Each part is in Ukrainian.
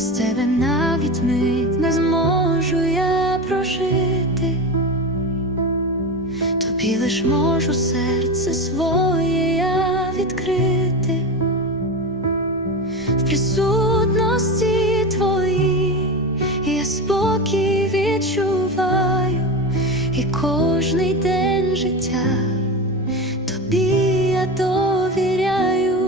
без тебе навіть мить не зможу я прожити, тобі лиш можу серце своє я відкрити. В присутності твоїй я спокій відчуваю, і кожний день життя тобі я довіряю.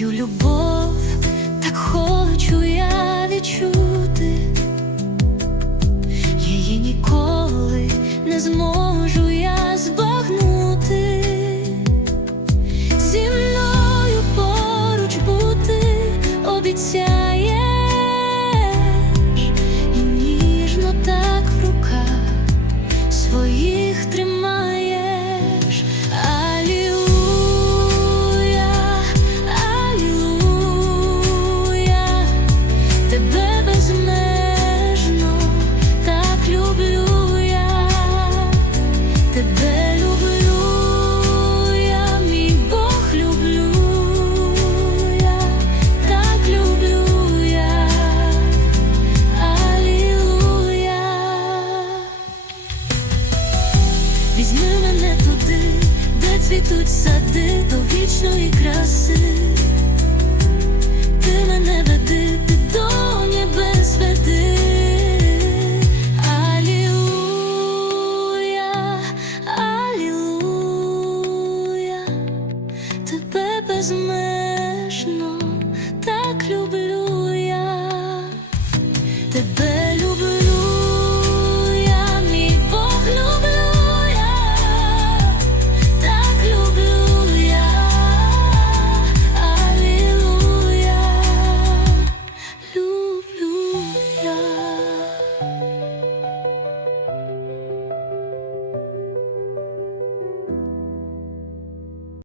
Твою любов так хочу я відчути, її ніколи не зможу я збагнути. Зі мною поруч бути обіцяєш цвітуть сади до вічної краси. Ти мене веди